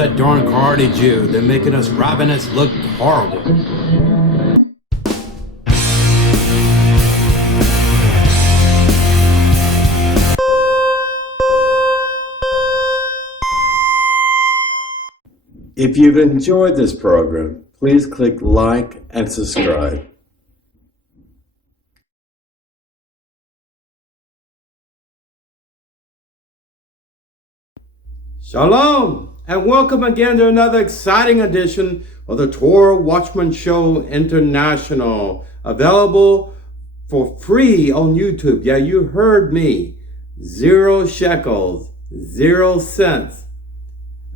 that darn Karate Jew? They're making us ravenous look horrible. If you've enjoyed this program, please click like and subscribe. Shalom, and welcome again to another exciting edition of the Torah Watchman Show International, available for free on YouTube. Yeah, you heard me. 0 shekels, 0 cents.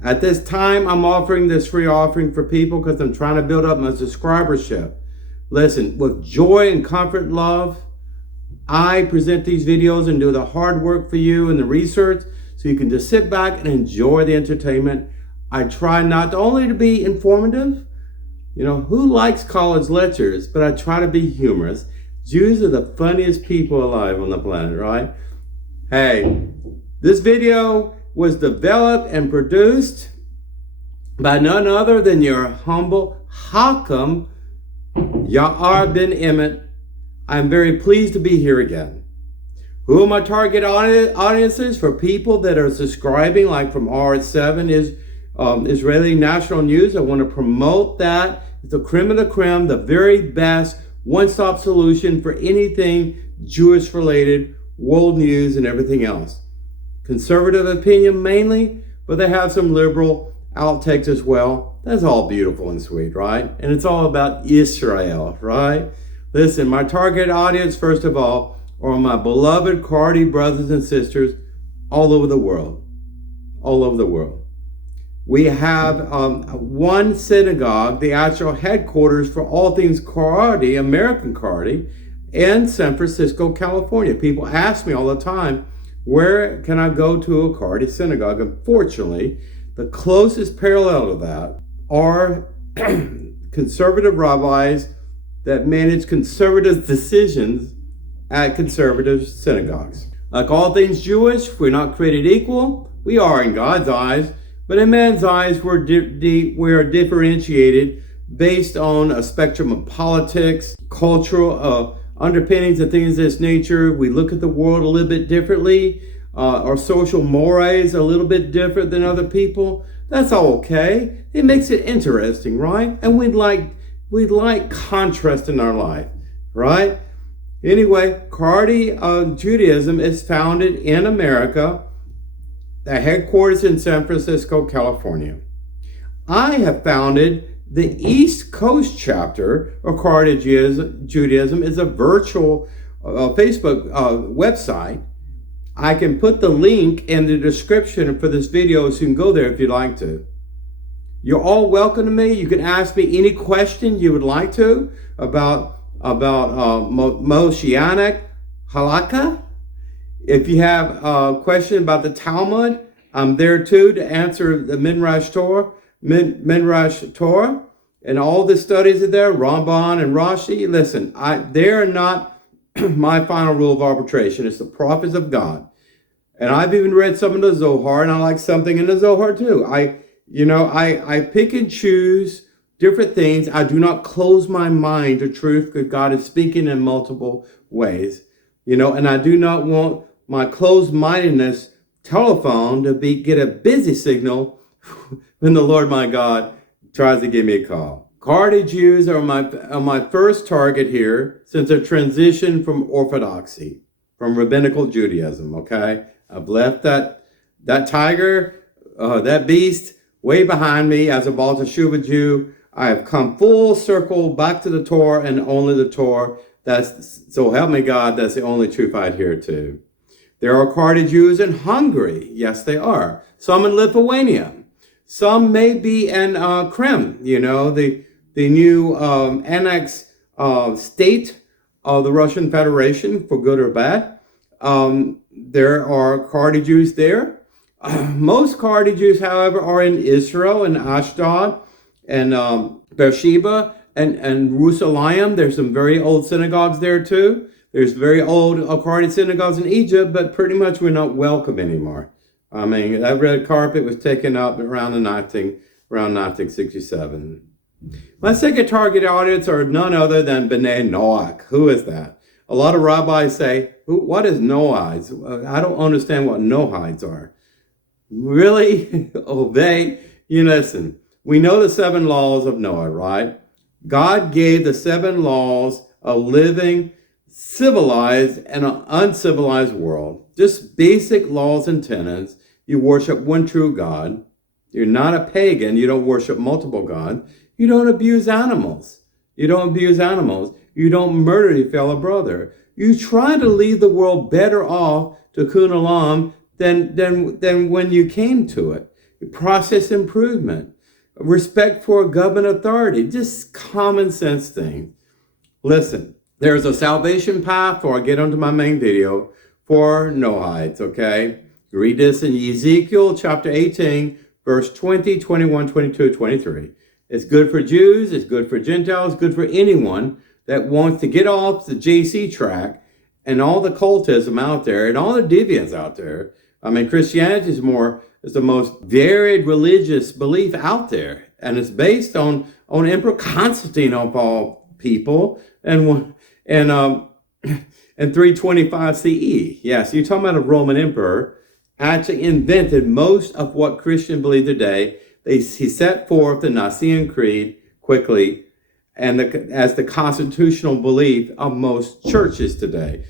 At this time, I'm offering this free offering for people because I'm trying to build up my subscribership. Listen, with joy and comfort and love, I present these videos and do the hard work for you and the research, so you can just sit back and enjoy the entertainment. I try not only to be informative, who likes college lectures, but I try to be humorous. Jews are the funniest people alive on the planet, right? Hey, this video was developed and produced by none other than your humble Hakam, ben-Emmett. I'm very pleased to be here again. Who are my target audiences? For people that are subscribing, like from RS7 is Israeli National News. I want to promote that. It's the creme of the creme, the very best one-stop solution for anything Jewish related, world news and everything else. Conservative opinion mainly, but they have some liberal outtakes as well. That's all beautiful and sweet, right? And it's all about Israel, right? Listen, my target audience, first of all, are my beloved Karate brothers and sisters all over the world. All over the world. We have one synagogue, the actual headquarters for all things Karate, American Karate, in San Francisco, California. People ask me all the time, where can I go to a Karate synagogue? Unfortunately, the closest parallel to that are conservative rabbis that manage conservative decisions at conservative synagogues. Like all things Jewish, we're not created equal. We are in God's eyes, but in man's eyes, we are differentiated based on a spectrum of politics, cultural underpinnings and things of this nature. We look at the world a little bit differently. Our social mores are a little bit different than other people. That's all okay. It makes it interesting, right? And we'd like contrast in our life, right? Anyway, Karate Judaism is founded in America. The headquarters in San Francisco, California. I have founded the East Coast chapter of Karate Judaism. Is a virtual Facebook website. I can put the link in the description for this video, so you can go there if you'd like to. You're all welcome to me. You can ask me any question you would like to about Moshianic halakha. If you have a question about the Talmud, I'm there too to answer the Midrash Torah, and all the studies are there, Ramban and Rashi. Listen, they're not my final rule of arbitration. It's the prophets of God. And I've even read some of the Zohar, and I like something in the Zohar too. I pick and choose different things. I do not close my mind to truth because God is speaking in multiple ways. And I do not want my closed-mindedness telephone to get a busy signal when the Lord my God tries to give me a call. Karate Jews are my first target here since a transition from Orthodoxy, from Rabbinical Judaism, okay? I've left that tiger, that beast, way behind me as a Baal Teshuva Jew. I have come full circle back to the Torah and only the Torah. So help me God, that's the only truth I adhere to. There are Karate Jews in Hungary. Yes, they are. Some in Lithuania. Some may be in Krim, the new annexed state of the Russian Federation, for good or bad. There are Karate Jews there. Most Karate Jews, however, are in Israel and Ashdod and Beersheba and Jerusalem. There's some very old synagogues there too. There's very old Karate synagogues in Egypt, but pretty much we're not welcome anymore. I mean, that red carpet was taken up around 1967. My second target audience are none other than Bnei Noach. Who is that? A lot of rabbis say, what is Noahides? I don't understand what Noahides are. Really? Obey? You listen. We know the 7 laws of Noah, right? God gave the 7 laws of living, civilized and an uncivilized world. Just basic laws and tenets. You worship one true God. You're not a pagan. You don't worship multiple gods. You don't abuse animals. You don't abuse animals. You don't murder your fellow brother. You try to leave the world better off to Kun Olam than when you came to it. Process improvement. Respect for government authority. Just common sense things. Listen, there's a salvation path before I get onto my main video for Noahides, okay? Read this in Ezekiel chapter 18, verse 20, 21, 22, 23. It's good for Jews, it's good for Gentiles, good for anyone that wants to get off the JC track and all the cultism out there and all the deviants out there. I mean, Christianity is the most varied religious belief out there. And it's based on Emperor Constantine of all people and 325 CE. Yes, you're talking about a Roman emperor actually invented most of what Christians believe today. He set forth the Nicene Creed quickly and as the constitutional belief of most churches today,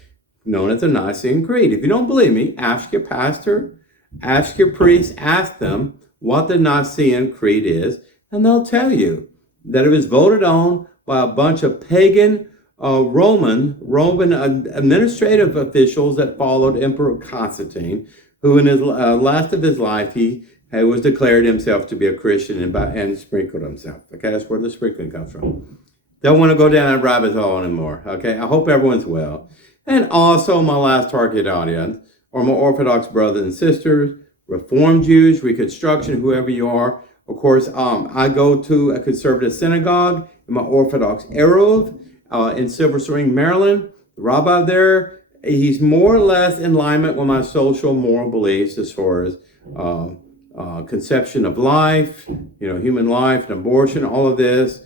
known as the Nicene Creed. If you don't believe me, ask your pastor, ask your priest, ask them what the Nicene Creed is, and they'll tell you that it was voted on by a bunch of pagan Roman administrative officials that followed Emperor Constantine, who in his last of his life, he was declared himself to be a Christian and sprinkled himself. Okay, that's where the sprinkling comes from. Don't want to go down that rabbit hole anymore. Okay, I hope everyone's well. And also my last target audience are my Orthodox brothers and sisters, Reformed Jews, Reconstruction, whoever you are. Of course, I go to a conservative synagogue in my Orthodox Eruv in Silver Spring, Maryland. The rabbi there, he's more or less in alignment with my social moral beliefs as far as conception of life, human life and abortion, all of this,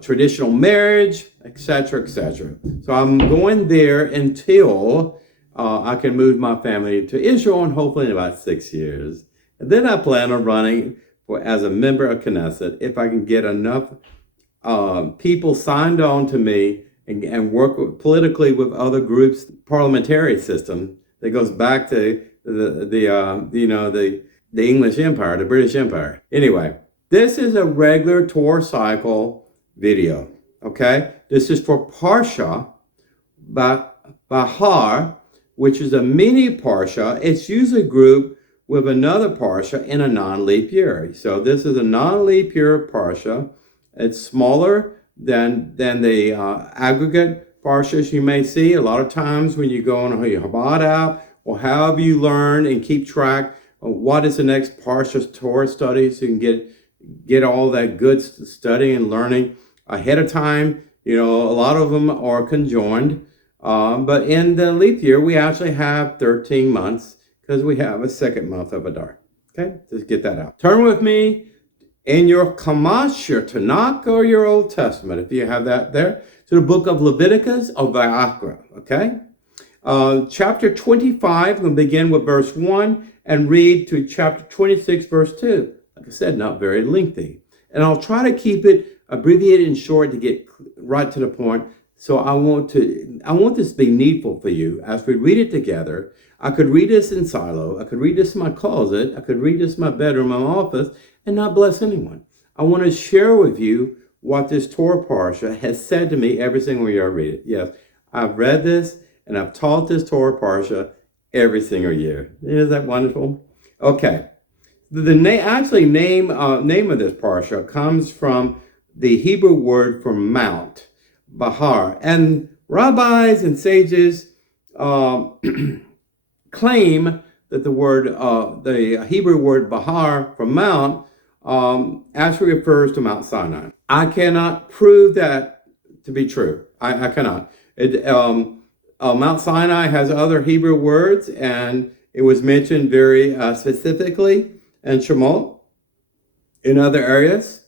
traditional marriage, etc., etc. So I'm going there until I can move my family to Israel, and hopefully in about 6 years. And then I plan on running as a member of Knesset if I can get enough people signed on to me and work politically with other groups. Parliamentary system that goes back to the English Empire, the British Empire. Anyway, this is a regular Torah cycle video. Okay, this is for Parshah, Behar, which is a mini Parshah. It's usually grouped with another Parshah in a non-leap year. So this is a non-leap year Parshah. It's smaller than the aggregate Parshahs you may see. A lot of times when you go on your Chabad app or however you learn and keep track of what is the next Parshah Torah study, so you can get all that good study and learning ahead of time. A lot of them are conjoined. But in the leap year, we actually have 13 months because we have a second month of Adar. Okay, just get that out. Turn with me in your Kamash, your Tanakh, or your Old Testament, if you have that there, to the book of Leviticus or Vayikra, okay? Chapter 25, I'm going to begin with verse 1 and read to chapter 26, verse 2. Like I said, not very lengthy. And I'll try to keep it abbreviated and short to get right to the point. So I want this to be needful for you as we read it together. I could read this in silo. I could read this in my closet. I could read this in my bedroom, my office, and not bless anyone. I want to share with you what this Torah Parshah has said to me every single year I read it. Yes, I've read this and I've taught this Torah Parshah every single year. Isn't that wonderful? Okay. The name of this Parshah comes from the Hebrew word for mount, Behar. And rabbis and sages claim that the Hebrew word Behar for mount actually refers to Mount Sinai. I cannot prove that to be true. I cannot. Mount Sinai has other Hebrew words, and It was mentioned very specifically in Shemot. In other areas,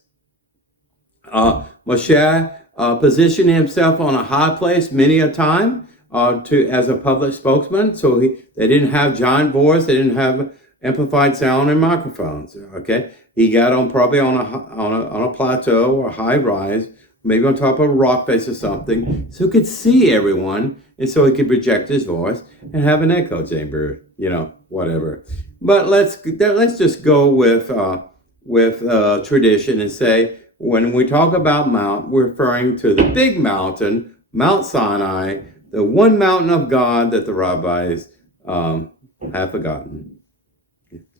Moshe positioned himself on a high place many a time as a public spokesman. So they didn't have giant voice, they didn't have amplified sound and microphones. Okay, he got on probably on a plateau or a high rise, maybe on top of a rock face or something, so he could see everyone, and so he could project his voice and have an echo chamber, whatever. But let's just go with tradition and say, when we talk about mount, we're referring to the big mountain, Mount Sinai, the one mountain of God that the rabbis have forgotten.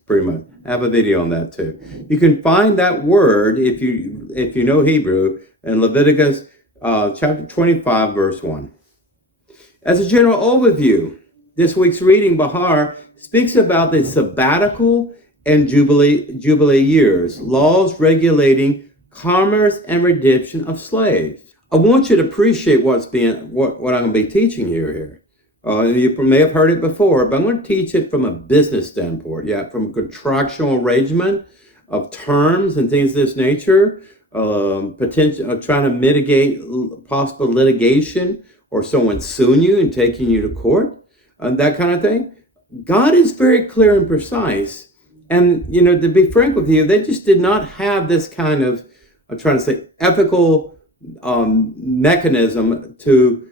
Pretty much. I have a video on that too. You can find that word, if you know Hebrew, in Leviticus chapter 25, verse 1. As a general overview, this week's reading, Behar, speaks about the Sabbatical and Jubilee years, laws regulating commerce and redemption of slaves. I want you to appreciate what I'm going to be teaching you here. You may have heard it before, but I'm going to teach it from a business standpoint, from contractual arrangement of terms and things of this nature, potential trying to mitigate possible litigation or someone suing you and taking you to court, that kind of thing. God is very clear and precise. And, to be frank with you, they just did not have this kind of, I'm trying to say, ethical mechanism to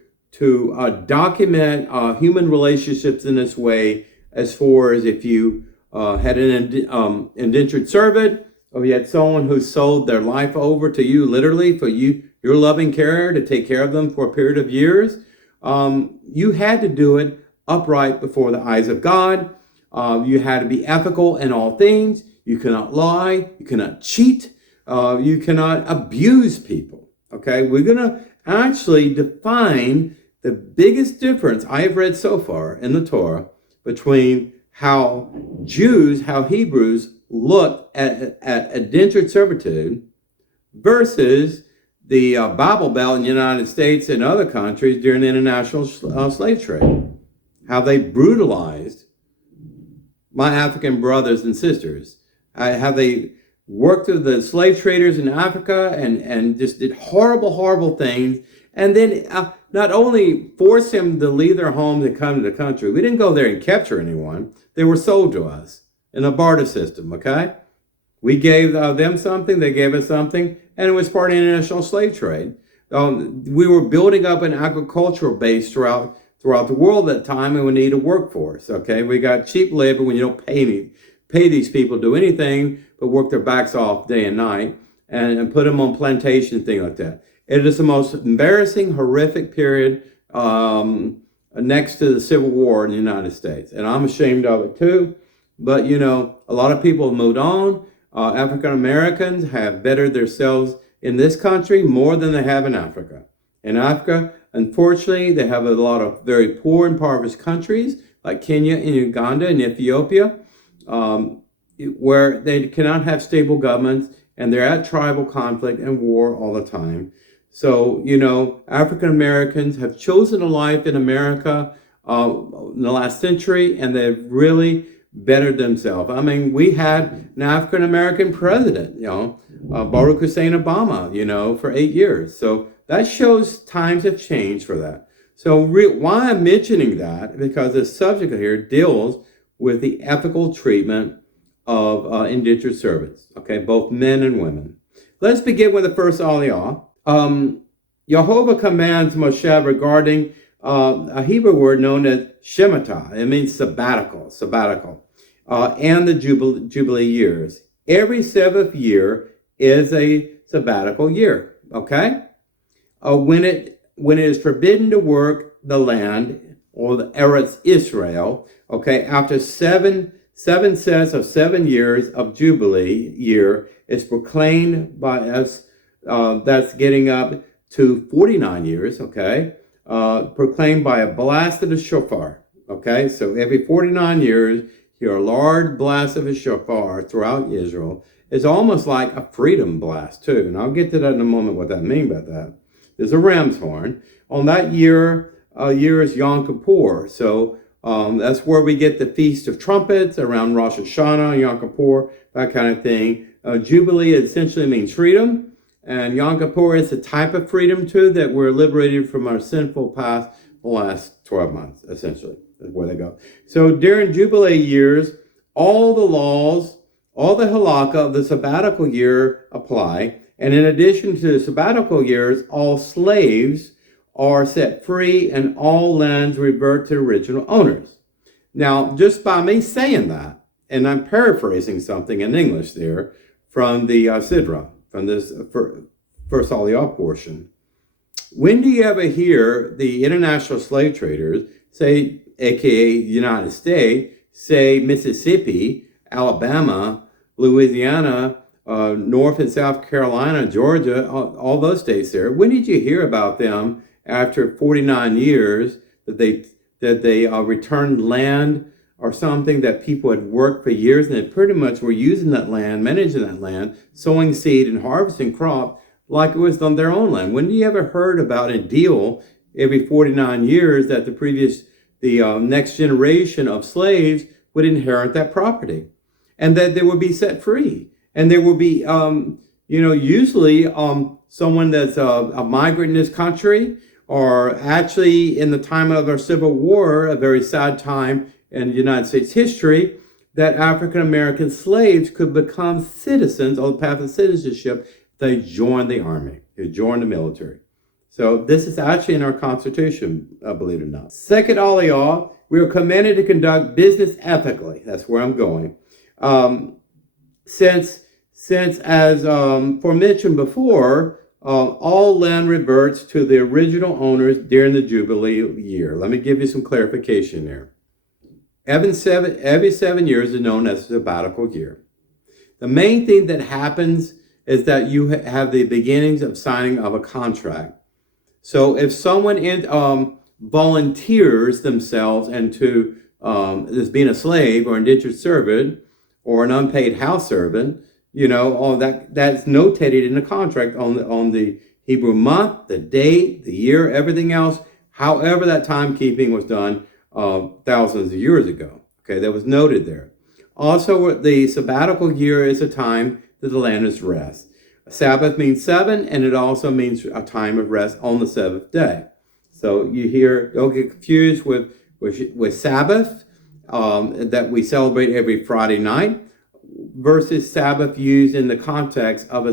document human relationships in this way, as far as if you had an indentured servant, or you had someone who sold their life over to you, literally, for your loving care, to take care of them for a period of years. You had to do it upright before the eyes of God. You had to be ethical in all things. You cannot lie. You cannot cheat. You cannot abuse people. Okay, we're going to actually define the biggest difference I have read so far in the Torah between how Hebrews look at indentured servitude versus the Bible Belt in the United States and other countries during the international slave trade. How they brutalized my African brothers and sisters. How they worked with the slave traders in Africa and just did horrible things. And then not only forced them to leave their homes and come to the country. We didn't go there and capture anyone. They were sold to us in a barter system, okay? We gave them something, they gave us something, and it was part of the international slave trade. We were building up an agricultural base throughout the world at that time, and we needed a workforce, okay? We got cheap labor when you don't pay these people to do anything but work their backs off day and night and put them on plantations, things like that. It is the most embarrassing, horrific period next to the Civil War in the United States. And I'm ashamed of it too. But, a lot of people have moved on. African Americans have bettered themselves in this country more than they have in Africa. In Africa, unfortunately, they have a lot of very poor, impoverished countries like Kenya and Uganda and Ethiopia, where they cannot have stable governments and they're at tribal conflict and war all the time. So, African Americans have chosen a life in America in the last century, and they've really bettered themselves. I mean, we had an African American president, Barack Hussein Obama, for 8 years. So that shows times have changed for that. So why I'm mentioning that, because the subject here deals with the ethical treatment of indentured servants, okay, both men and women. Let's begin with the first aliyah. Jehovah commands Moshe regarding a Hebrew word known as Shemitah. It means sabbatical, and the Jubilee years. Every seventh year is a sabbatical year, okay? When it is forbidden to work the land, or the Eretz Israel, okay, after seven sets of 7 years of Jubilee year is proclaimed by us, that's getting up to 49 years, okay, proclaimed by a blast of the shofar, okay? So every 49 years, hear a large blast of a shofar throughout Israel. It's almost like a freedom blast, too, and I'll get to that in a moment, what that means by that. There's a ram's horn. On that year is Yom Kippur, so That's where we get the Feast of Trumpets around Rosh Hashanah, Yom Kippur, that kind of thing. Jubilee essentially means freedom. And Yom Kippur is a type of freedom, too, that we're liberated from our sinful past the last 12 months, essentially, is where they go. So during Jubilee years, all the laws, all the halakha of the sabbatical year apply. And in addition to the sabbatical years, all slaves are set free and all lands revert to original owners. Now, just by me saying that, and I'm paraphrasing something in English there from the Sidra, from this first Aliyah portion. When do you ever hear the international slave traders, say, aka United States, say Mississippi, Alabama, Louisiana, North and South Carolina, Georgia, all those states there, when did you hear about them after 49 years that they returned land or something that people had worked for years and they pretty much were using that land, managing that land, sowing seed and harvesting crop like it was on their own land? When do you ever heard about a deal every 49 years that the next generation of slaves would inherit that property and that they would be set free? And there will be, usually someone that's a migrant in this country, or actually in the time of our Civil War, a very sad time in United States history, that African-American slaves could become citizens on the path of citizenship if they joined the army, they joined the military. So this is actually in our Constitution, believe it or not. Second Aliyah, we are commanded to conduct business ethically. That's where I'm going. Since as forementioned before, all land reverts to the original owners during the Jubilee year. Let me give you some clarification there. Every 7 years is known as the sabbatical year. The main thing that happens is that you have the beginnings of signing of a contract. So if someone volunteers themselves into as being a slave or indentured servant or an unpaid house servant, all that's notated in the contract on the Hebrew month, the date, the year, everything else, however that timekeeping was done thousands of years ago. Okay, that was noted there. Also, the sabbatical year is a time that the land is rest. Sabbath means 7, and it also means a time of rest on the 7th day. So don't get confused with Sabbath that we celebrate every Friday night, versus Sabbath used in the context of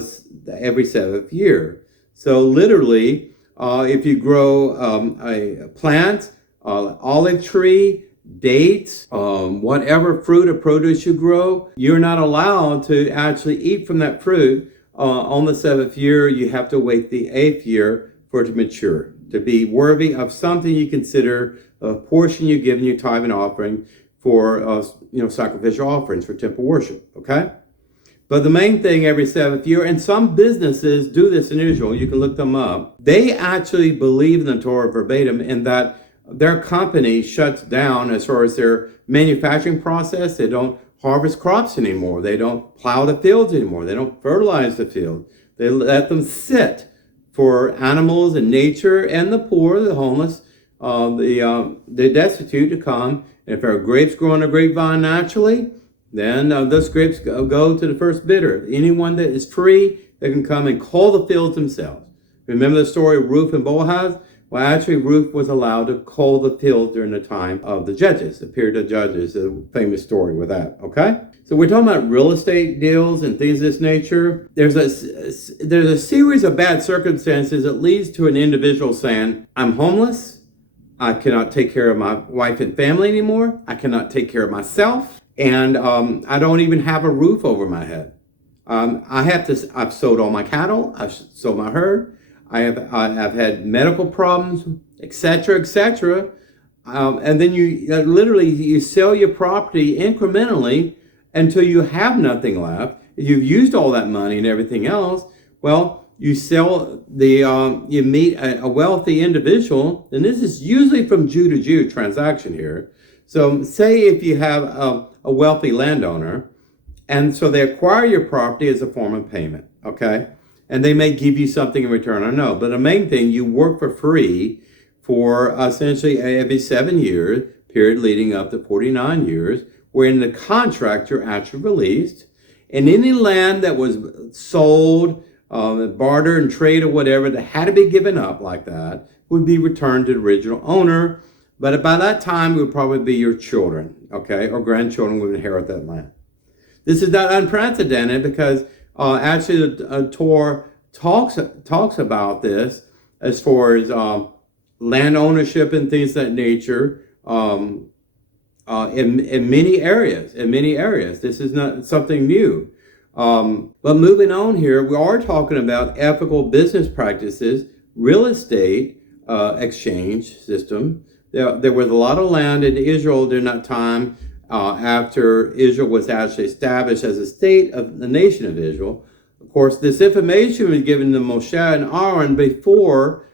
every 7th year. So literally, if you grow a plant, olive tree, dates, whatever fruit or produce you grow, you're not allowed to actually eat from that fruit on the 7th year. You have to wait the 8th year for it to mature, to be worthy of something you consider a portion you give in your tithe and offering for sacrificial offerings for temple worship, okay? But the main thing every 7th year, and some businesses do this in Israel, you can look them up, they actually believe in the Torah verbatim in that their company shuts down as far as their manufacturing process. They don't harvest crops anymore. They don't plow the fields anymore. They don't fertilize the field. They let them sit for animals and nature and the poor, the homeless, the destitute to come. And if there are grapes growing a grapevine naturally, then those grapes go to the first bidder. Anyone that is free, they can come and call the fields themselves. Remember the story of Ruth and Boaz? Well, actually, Ruth was allowed to cull the field during the time of the Judges, the period of Judges, a famous story with that, okay? So we're talking about real estate deals and things of this nature. There's a series of bad circumstances that leads to an individual saying, I'm homeless, I cannot take care of my wife and family anymore, I cannot take care of myself, and I don't even have a roof over my head. I've sold all my cattle, I've sold my herd, I've had medical problems, etc., etc. And then you sell your property incrementally until you have nothing left. You've used all that money and everything else. Well, you you meet a wealthy individual, and this is usually from Jew to Jew transaction here. So say if you have a wealthy landowner, and so they acquire your property as a form of payment, okay? And they may give you something in return, I know. But the main thing, you work for free for essentially every 7 years, period leading up to 49 years, where in the contract you're actually released. And any land that was sold, barter and trade or whatever that had to be given up like that would be returned to the original owner. But by that time, it would probably be your children, okay, or grandchildren would inherit that land. This is not unprecedented because actually the Torah talks about this as far as land ownership and things of that nature in many areas. In many areas, this is not something new. But moving on here, we are talking about ethical business practices, real estate exchange system. There was a lot of land in Israel during that time after Israel was actually established as a state of the nation of Israel. Of course, this information was given to Moshe and Aaron before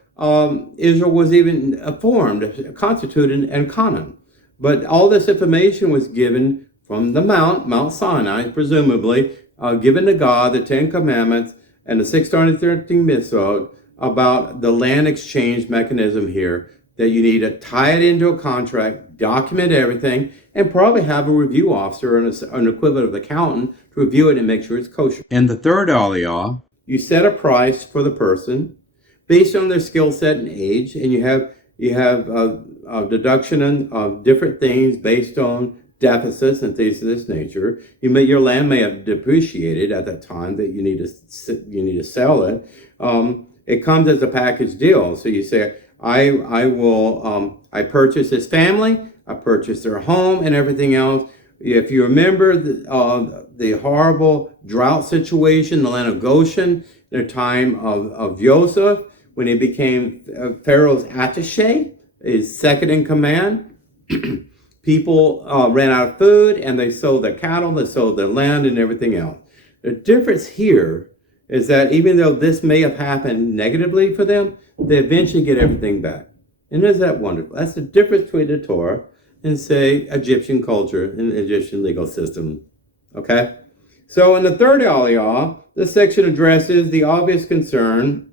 Israel was even formed, constituted, and Canaan. But all this information was given from the Mount Sinai, presumably, given to God, the Ten Commandments, and the 613 mitzvot about the land exchange mechanism here, that you need to tie it into a contract, document everything, and probably have a review officer and an equivalent of accountant to review it and make sure it's kosher. And the third aliyah, you set a price for the person based on their skill set and age, and you have a deduction of different things based on deficits and things of this nature. Your land may have depreciated at that time that you need to sell it. It comes as a package deal. So you say, I purchase this family, I purchase their home and everything else. If you remember the horrible drought situation in the land of Goshen, the time of Joseph, when he became Pharaoh's attaché, his second in command, people ran out of food and they sold their cattle, they sold their land and everything else. The difference here is that even though this may have happened negatively for them, they eventually get everything back. And isn't that wonderful? That's the difference between the Torah and, say, Egyptian culture and Egyptian legal system. Okay? So in the third aliyah, this section addresses the obvious concern: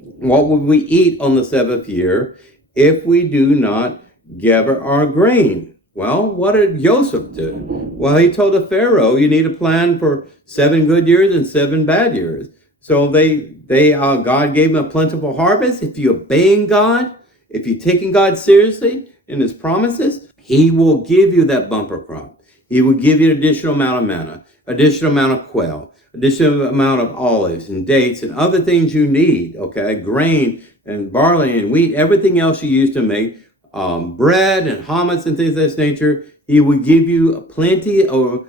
what would we eat on the seventh year if we do not gather our grain? Well, what did Joseph do? Well, he told the Pharaoh, you need a plan for 7 good years and 7 bad years. So God gave him a plentiful harvest. If you're obeying God, if you're taking God seriously in his promises, he will give you that bumper crop. He will give you an additional amount of manna, additional amount of quail, additional amount of olives and dates and other things you need, okay? Grain and barley and wheat, everything else you use to make bread and hummus and things of this nature. He will give you plenty of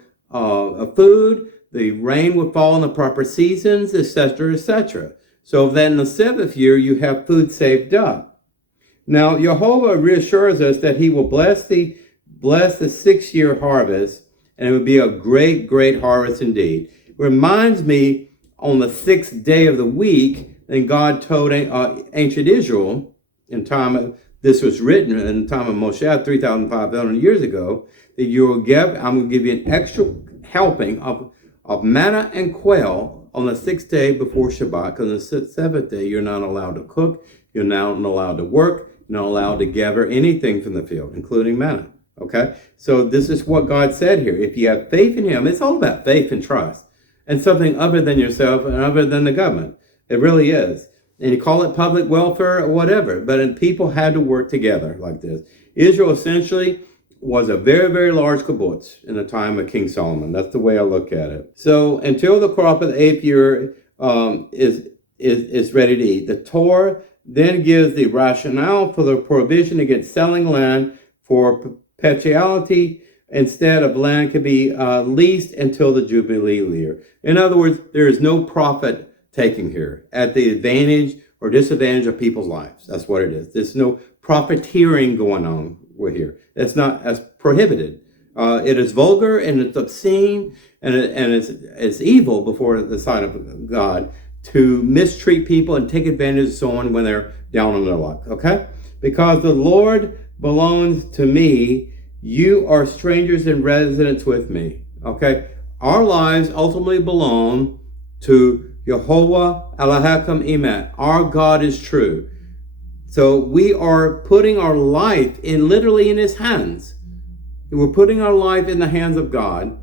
food. The rain would fall in the proper seasons, etc., etc. So then in the seventh year, you have food saved up. Now, Jehovah reassures us that he will bless the 6-year harvest, and it would be a great, great harvest indeed. It reminds me, on the 6th day of the week, then God told ancient Israel, this was written in the time of Moshe 3,500 years ago, that I'm going to give you an extra helping of manna and quail on the 6th day before Shabbat, because on the 7th day you're not allowed to cook, you're not allowed to work, you're not allowed to gather anything from the field, including manna. Okay? So this is what God said here. If you have faith in him, it's all about faith and trust, and something other than yourself and other than the government. It really is. And you call it public welfare or whatever, but people had to work together like this. Israel essentially was a very, very large kibbutz in the time of King Solomon. That's the way I look at it. So until the crop of the 8th year is ready to eat, the Torah then gives the rationale for the prohibition against selling land for perpetuity. Instead of land could be leased until the Jubilee year. In other words, there is no profit taking here at the advantage or disadvantage of people's lives. That's what it is. There's no profiteering going on here. It's not as prohibited. It is vulgar and it's obscene and it's evil before the sight of God to mistreat people and take advantage of someone when they're down on their luck. Okay? Because the Lord belongs to me, you are strangers and residents with me. Okay? Our lives ultimately belong to Yehovah Elohechem Emet. Our God is true. So we are putting our life literally in his hands. We're putting our life in the hands of God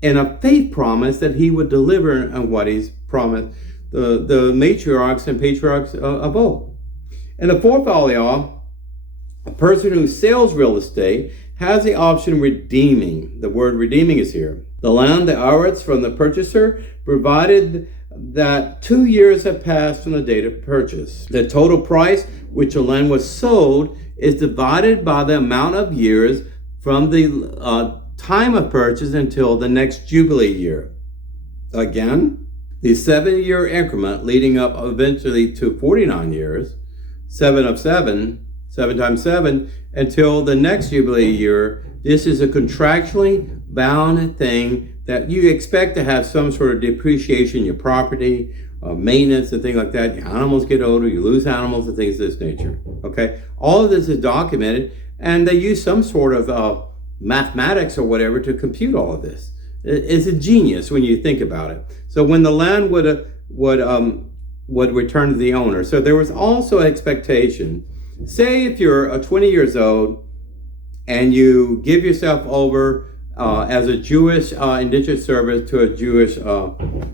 in a faith promise that he would deliver on what he's promised the matriarchs and patriarchs of old. And the fourth aliyah, a person who sells real estate has the option of redeeming. The word redeeming is here. The land, the aretz from the purchaser, provided that 2 years have passed from the date of purchase. The total price which the land was sold is divided by the amount of years from the time of purchase until the next Jubilee year. Again, the 7-year increment leading up eventually to 49 years, 7 of 7, 7 times 7, until the next Jubilee year. This is a contractually bound thing that you expect to have some sort of depreciation in your property, maintenance and things like that. Your animals get older, you lose animals and things of this nature. Okay, all of this is documented, and they use some sort of mathematics or whatever to compute all of this. It's a genius when you think about it. So when the land would return to the owner, so there was also expectation. Say if you're 20 years old and you give yourself over as a Jewish indentured servant to a Jewish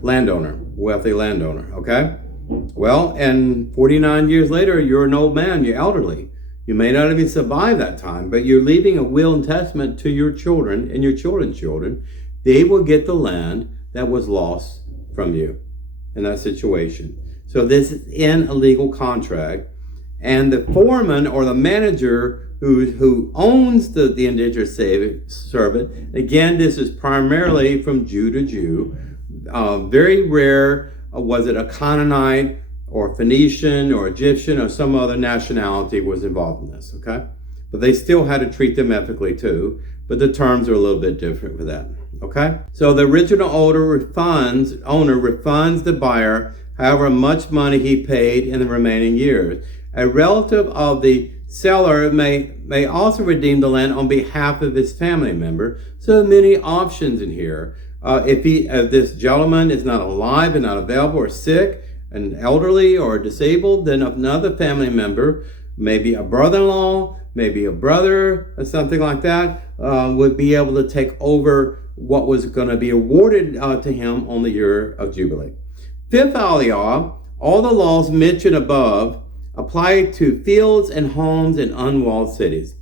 landowner, wealthy landowner, okay? Well, and 49 years later, you're an old man, you're elderly. You may not even survive that time, but you're leaving a will and testament to your children and your children's children. They will get the land that was lost from you in that situation. So this is in a legal contract. And the foreman or the manager who owns the indentured servant, again, this is primarily from Jew to Jew. Very rare was it a Canaanite or Phoenician or Egyptian or some other nationality was involved in this, okay? But they still had to treat them ethically too, but the terms are a little bit different for that, okay? So the original owner refunds the buyer however much money he paid in the remaining years. A relative of the seller may also redeem the land on behalf of his family member. So many options in here. If this gentleman is not alive and not available or sick and elderly or disabled, then another family member, maybe a brother-in-law, maybe a brother or something like that, would be able to take over what was going to be awarded to him on the year of Jubilee. Fifth aliyah, all the laws mentioned above apply to fields and homes in unwalled cities.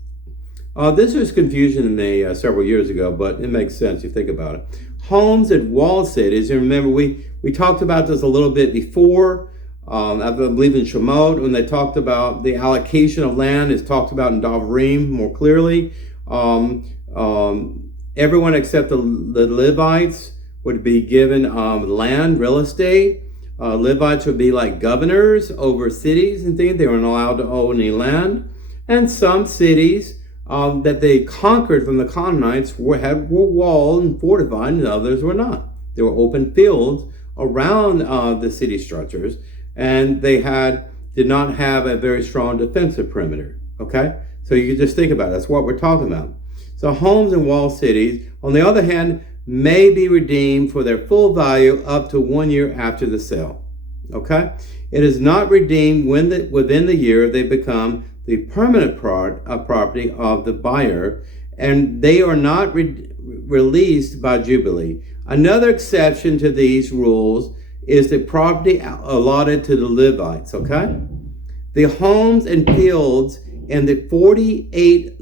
This was confusion in me several years ago, but it makes sense if you think about it. Homes in walled cities, and remember we talked about this a little bit before, I believe in Shemot, when they talked about the allocation of land is talked about in Dovrim more clearly. Everyone except the Levites would be given land, real estate. Levites would be like governors over cities and things. They weren't allowed to own any land. And some cities that they conquered from the Canaanites were walled and fortified, and others were not. There were open fields around the city structures, and they did not have a very strong defensive perimeter. Okay? So you can just think about it. That's what we're talking about. So homes in walled cities, on the other hand, may be redeemed for their full value up to 1 year after the sale. Okay? It is not redeemed within the year they become the permanent property of the buyer, and they are not released by Jubilee. Another exception to these rules is the property allotted to the Levites. Okay? The homes and fields in the 48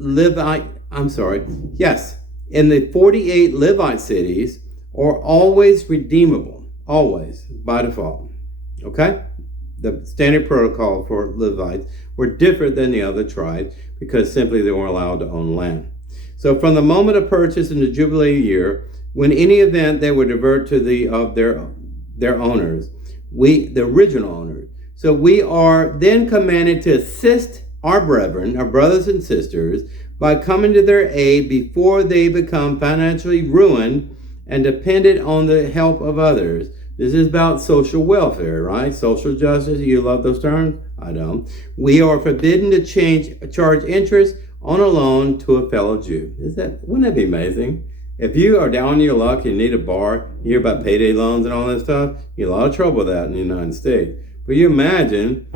in the 48 Levite cities are always redeemable, always, by default, okay? The standard protocol for Levites were different than the other tribes because simply they weren't allowed to own land. So from the moment of purchase in the Jubilee year, when any event they would revert to their owners, the original owners. So we are then commanded to assist our brethren, our brothers and sisters, by coming to their aid before they become financially ruined and dependent on the help of others. This is about social welfare, right? Social justice. You love those terms? I don't. We are forbidden to charge interest on a loan to a fellow Jew. Wouldn't that be amazing? If you are down on your luck, you need a bar, you hear about payday loans and all that stuff, you get a lot of trouble with that in the United States. But you imagine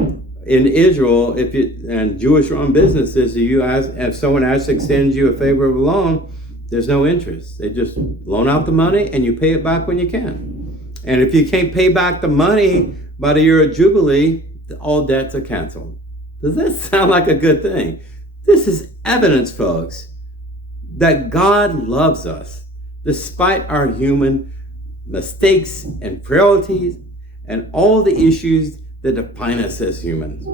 in Israel, and Jewish-run businesses, if someone asks to extend you a favorable loan, there's no interest. They just loan out the money and you pay it back when you can. And if you can't pay back the money by the year of Jubilee, all debts are canceled. Does that sound like a good thing? This is evidence, folks, that God loves us despite our human mistakes and frailties and all the issues that define us as humans.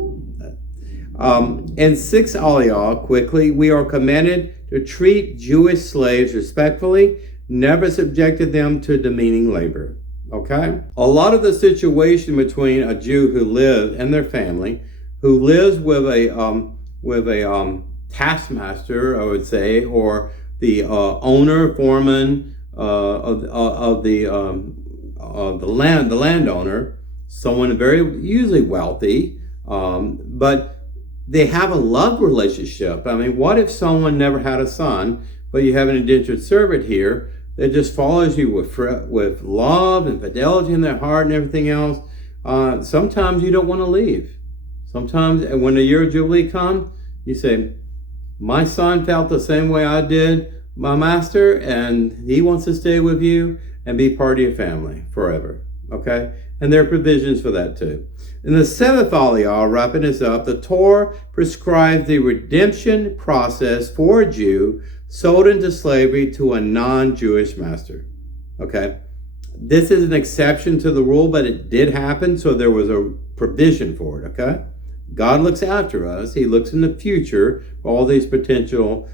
In 6 Aliyah, quickly, we are commanded to treat Jewish slaves respectfully, never subjected them to demeaning labor. Okay? A lot of the situation between a Jew who lives and their family, who lives with a taskmaster, I would say, or the owner, foreman of the landowner, someone very usually wealthy, but they have a love relationship. I mean, what if someone never had a son, but you have an indentured servant here that just follows you with love and fidelity in their heart and everything else? Sometimes you don't want to leave. Sometimes when the year of Jubilee comes, you say, my son felt the same way I did, my master, and he wants to stay with you and be part of your family forever. Okay? And there are provisions for that too. In the 7th Aliyah, wrapping this up, the Torah prescribes the redemption process for a Jew sold into slavery to a non-Jewish master. Okay? This is an exception to the rule, but it did happen, so there was a provision for it. Okay? God looks after us. He looks in the future for all these potential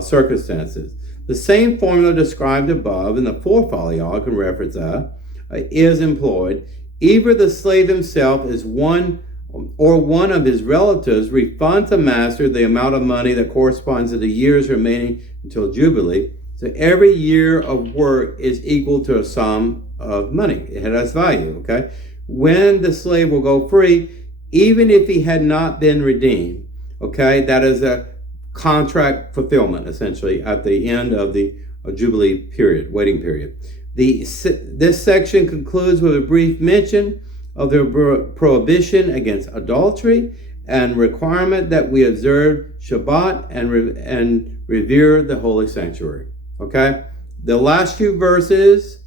circumstances. The same formula described above in the 4th Aliyah, I can reference that, is employed. Either the slave himself is one of his relatives refunds the master the amount of money that corresponds to the years remaining until Jubilee. So every year of work is equal to a sum of money. It has value, okay? When the slave will go free, even if he had not been redeemed, okay? That is a contract fulfillment, essentially, at the end of the Jubilee period, waiting period. This section concludes with a brief mention of the prohibition against adultery and requirement that we observe Shabbat and revere the holy sanctuary. Okay? The last few verses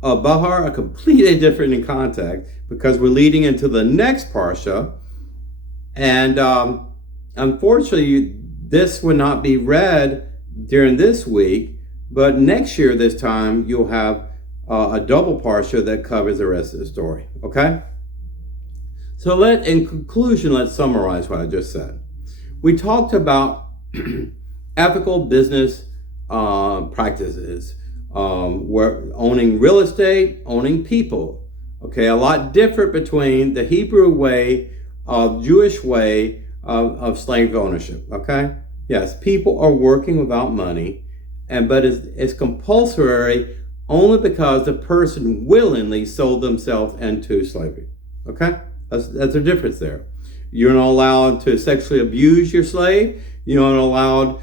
of Behar are completely different in context because we're leading into the next Parshah. And unfortunately, this will not be read during this week. But next year, this time, you'll have a double Parshah that covers the rest of the story, okay? So in conclusion, let's summarize what I just said. We talked about ethical business practices, where owning real estate, owning people, okay? A lot different between the Hebrew way, Jewish way of slave ownership, okay? Yes, people are working without money, but it's compulsory only because the person willingly sold themselves into slavery. Okay? That's a difference there. You're not allowed to sexually abuse your slave. You're not allowed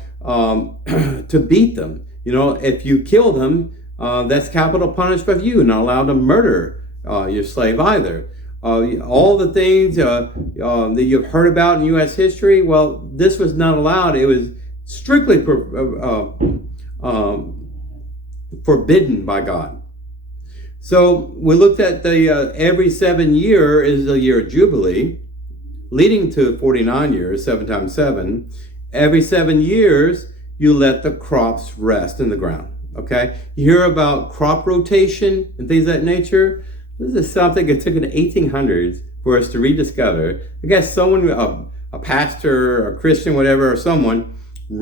to beat them. You know, if you kill them, that's capital punishment for you. You're not allowed to murder your slave either. All the things that you've heard about in U.S. history, well, this was not allowed. It was strictly forbidden by God. So we looked at the every 7 year is the year of Jubilee, leading to 49 years, 7 times 7. Every 7 years, you let the crops rest in the ground. Okay? You hear about crop rotation and things of that nature. This is something that took in the 1800s for us to rediscover. I guess someone, a pastor, a Christian, whatever, or someone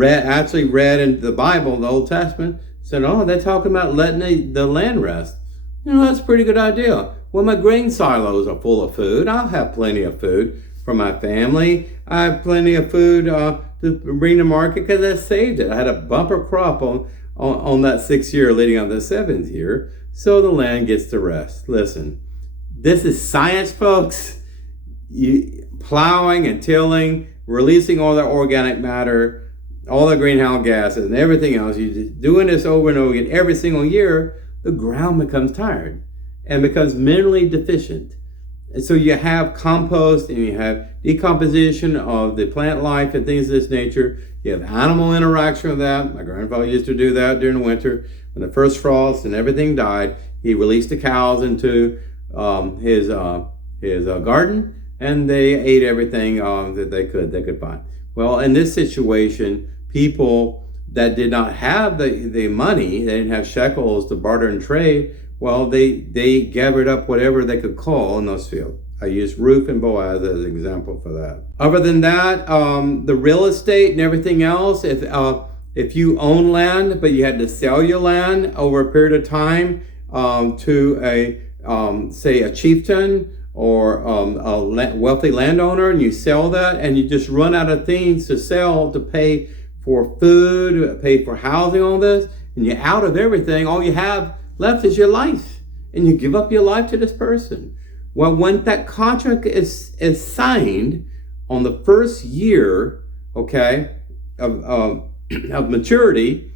actually read in the Bible, the Old Testament, said, oh, they're talking about letting the land rest. You know, that's a pretty good idea. Well, my grain silos are full of food. I'll have plenty of food for my family. I have plenty of food to bring to market because I saved it. I had a bumper crop on that 6th year leading on the 7th year. So the land gets to rest. Listen, this is science, folks. Plowing and tilling, releasing all that organic matter, all the greenhouse gases and everything else. You're just doing this over and over again every single year. The ground becomes tired and becomes minerally deficient. And so you have compost and you have decomposition of the plant life and things of this nature. You have animal interaction with that. My grandfather used to do that during the winter. When the first frost and everything died, he released the cows into his garden, and they ate everything that they could find. Well, in this situation, people that did not have the money, they didn't have shekels to barter and trade, well, they gathered up whatever they could call in those fields. I use Ruth and Boaz as an example for that. Other than that, the real estate and everything else, if you own land, but you had to sell your land over a period of time to say a chieftain or a wealthy landowner, and you sell that and you just run out of things to sell to pay for food, pay for housing, all this, and you're out of everything, all you have left is your life, and you give up your life to this person. Well, when that contract is signed on the first year, okay, of maturity,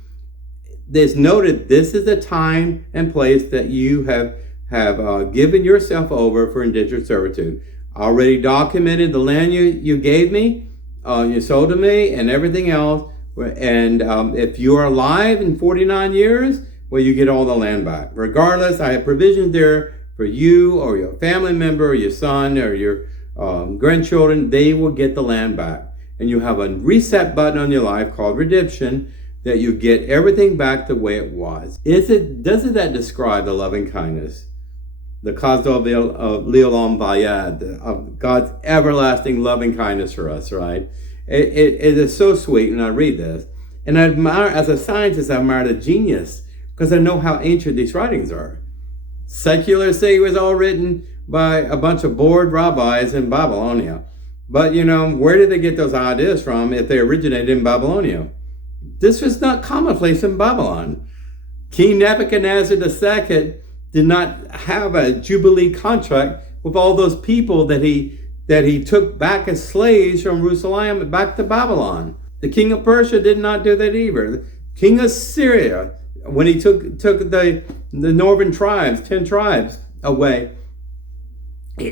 there's noted this is the time and place that you have given yourself over for indentured servitude. Already documented the land you gave me, you sold to me, and everything else. And if you are alive in 49 years, well, you get all the land back. Regardless, I have provisions there for you or your family member or your son or your grandchildren. They will get the land back. And you have a reset button on your life called redemption, that you get everything back the way it was. Doesn't that describe the loving kindness, the Chazal Leolam Bayad, of God's everlasting loving kindness for us, right? It is so sweet, and I read this. And I admire, as a scientist, I admire the genius, because I know how ancient these writings are. Seculars say it was all written by a bunch of bored rabbis in Babylonia. But, where did they get those ideas from if they originated in Babylonia? This was not commonplace in Babylon. King Nebuchadnezzar II did not have a Jubilee contract with all those people that he took back as slaves from Jerusalem back to Babylon. The king of Persia did not do that either. The king of Syria, when he took the northern tribes, 10 tribes away,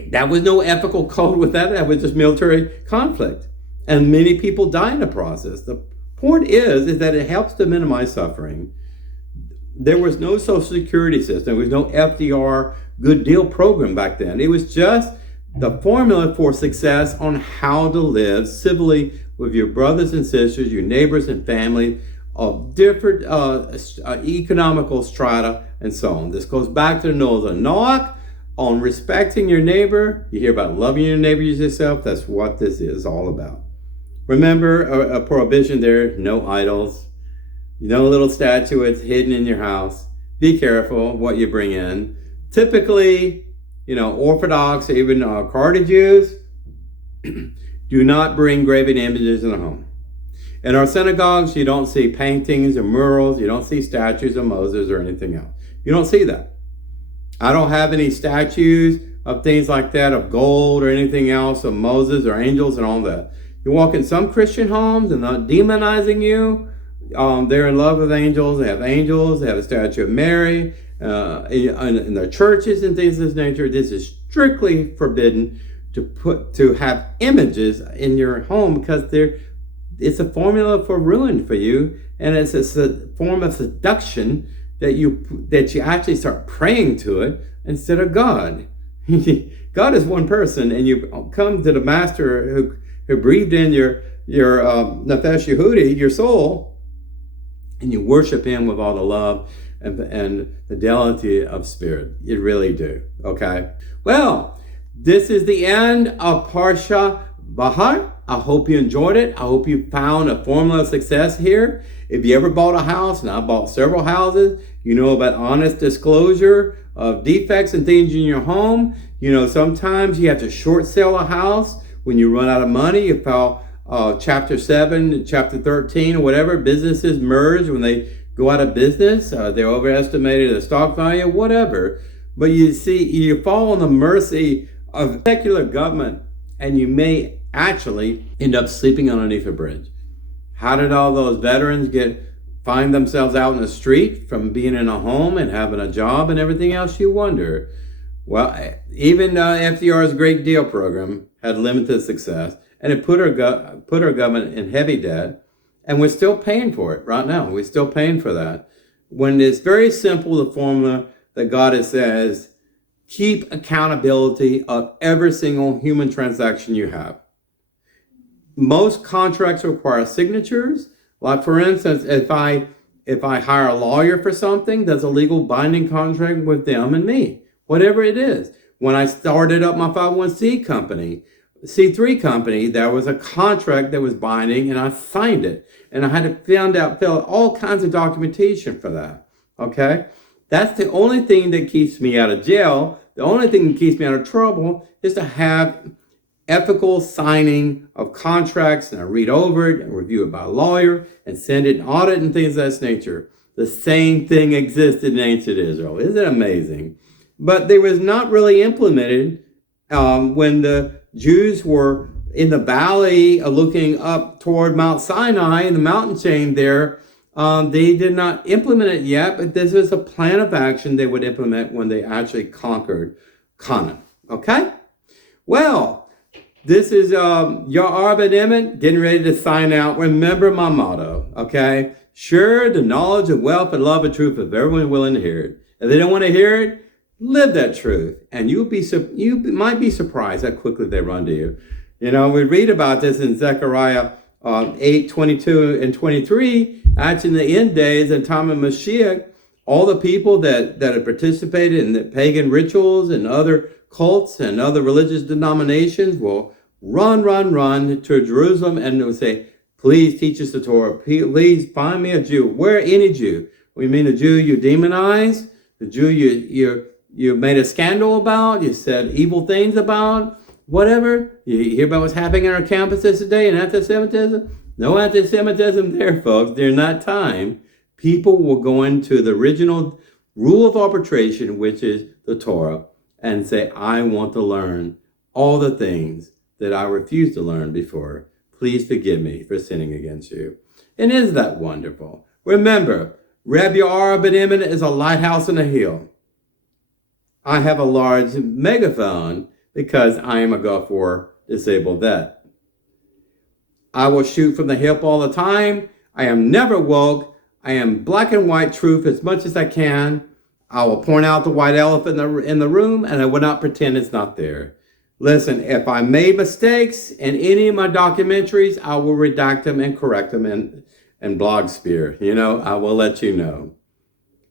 that was no ethical code with that. That was just military conflict. And many people die in the process. The point is that it helps to minimize suffering. There was no social security system. There was no FDR good deal program back then. It was just the formula for success on how to live civilly with your brothers and sisters, your neighbors and family of different economical strata and so on. This goes back to the Noah's Noach on respecting your neighbor. You hear about loving your neighbor as yourself. That's what this is all about. Remember a prohibition there, no idols, no little statuettes hidden in your house. Be careful what you bring in. Typically, Orthodox, even Cardi Jews, do not bring graven images in the home. In our synagogues, you don't see paintings or murals. You don't see statues of Moses or anything else. You don't see that. I don't have any statues of things like that, of gold or anything else, of Moses or angels and all that. You walk in some Christian homes and not demonizing you. They're in love with angels. They have a statue of Mary in their churches and things of this nature. This is strictly forbidden to have images in your home, because it's a formula for ruin for you, and it's a form of seduction that you actually start praying to it instead of God. God is one person, and you come to the Master who breathed in your Nefesh Yehudi, your soul, and you worship Him with all the love and fidelity of spirit. You really do. Okay. Well, this is the end of Parshah Behar. I hope you enjoyed it. I hope you found a formula of success here. If you ever bought a house, and I bought several houses, you know about honest disclosure of defects and things in your home. Sometimes you have to short sell a house when you run out of money. You file chapter 7, chapter 13, or whatever. Businesses merge when they go out of business. They overestimated the stock value, whatever. But you see, you fall on the mercy of secular government, and you may actually end up sleeping underneath a bridge. How did all those veterans find themselves out in the street from being in a home and having a job and everything else? You wonder. Well, even FDR's Great Deal program had limited success, and it put our government in heavy debt, and we're still paying for it right now. We're still paying for that. When it's very simple, the formula that God says, keep accountability of every single human transaction you have. Most contracts require signatures. Like for instance, if I hire a lawyer for something, that's a legal binding contract with them and me, whatever it is. When I started up my 501c company, C3 company, there was a contract that was binding and I signed it. And I had to fill out all kinds of documentation for that. Okay? That's the only thing that keeps me out of jail. The only thing that keeps me out of trouble is to have ethical signing of contracts, and I read over it and review it by a lawyer and send it an audit and things of that nature. The same thing existed in ancient Israel. Isn't it amazing? But they was not really implemented when the Jews were in the valley looking up toward Mount Sinai and the mountain chain there. They did not implement it yet, but this is a plan of action they would implement when they actually conquered Canaan. Okay? Well, this is your ben-Emmett getting ready to sign out. Remember my motto, okay? Sure, the knowledge of wealth and love and truth of everyone willing to hear it. If they don't want to hear it, live that truth. And you might be surprised how quickly they run to you. You know, we read about this in Zechariah 8:22 and 23. Actually, in the end days and time of Mashiach, all the people that had participated in the pagan rituals and other cults and other religious denominations will run to Jerusalem and will say, please teach us the Torah. Please find me a Jew. Where any Jew? We mean a Jew you demonized, the Jew you made a scandal about, you said evil things about, whatever. You hear about what's happening on our campuses today and anti-Semitism? No anti-Semitism there, folks. During that time, people will go into the original rule of arbitration, which is the Torah, and say, I want to learn all the things that I refused to learn before. Please forgive me for sinning against you. And isn't that wonderful? Remember, Rabbi ben-Emmett is a lighthouse on a hill. I have a large megaphone because I am a Gulf War disabled vet. I will shoot from the hip all the time. I am never woke. I am black and white truth as much as I can. I will point out the white elephant in the room, and I will not pretend it's not there. Listen, if I made mistakes in any of my documentaries, I will redact them and correct them in Blogsphere. You know, I will let you know.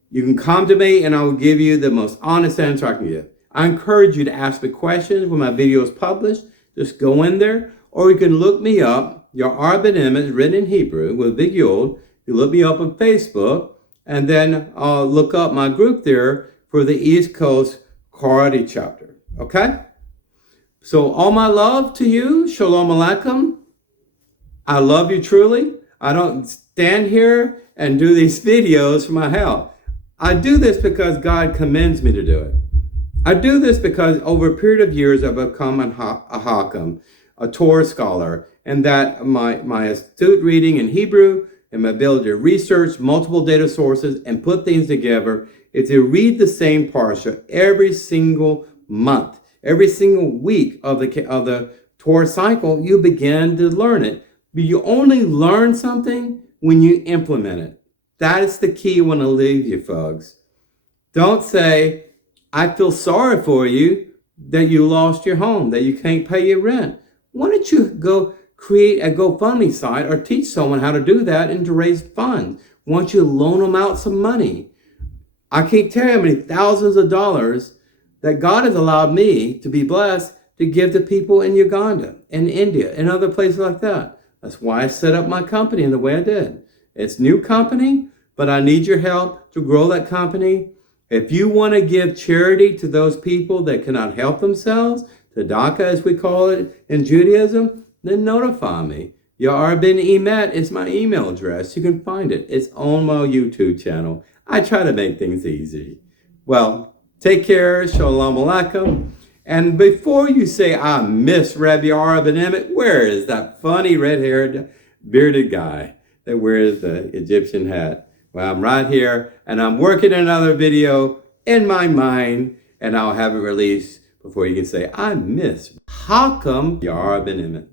You can come to me, and I will give you the most honest answer I can give. I encourage you to ask me questions when my video is published. Just go in there, or you can look me up. Your ben-Emmett is written in Hebrew with big Yod. You look me up on Facebook, and then look up my group there for the East Coast Karate chapter. Okay? So all my love to you. Shalom Aleichem. I love you truly. I don't stand here and do these videos for my health. I do this because God commends me to do it. I do this because over a period of years I've become a hakam, a Torah scholar, and that my astute reading in Hebrew and my ability to research multiple data sources and put things together, if you read the same Parshah every single month, every single week of the Torah cycle, you begin to learn it. But you only learn something when you implement it. That is the key I want to leave you, folks. Don't say, I feel sorry for you that you lost your home, that you can't pay your rent. Why don't you go create a GoFundMe site or teach someone how to do that and to raise funds? Why don't you loan them out some money? I can't tell you how many thousands of dollars that God has allowed me to be blessed to give to people in Uganda, in India, and other places like that. That's why I set up my company in the way I did. It's a new company, but I need your help to grow that company. If you want to give charity to those people that cannot help themselves, tzedakah as we call it in Judaism, then notify me. Your ben-Emmett is my email address. You can find it. It's on my YouTube channel. I try to make things easy. Well, take care. Shalom Aleichem. And before you say, I miss Rabbi ben-Emmett, where is that funny red-haired bearded guy that wears the Egyptian hat? Well, I'm right here, and I'm working another video in my mind, and I'll have it released before you can say, I miss. How come you are ben-Emmett?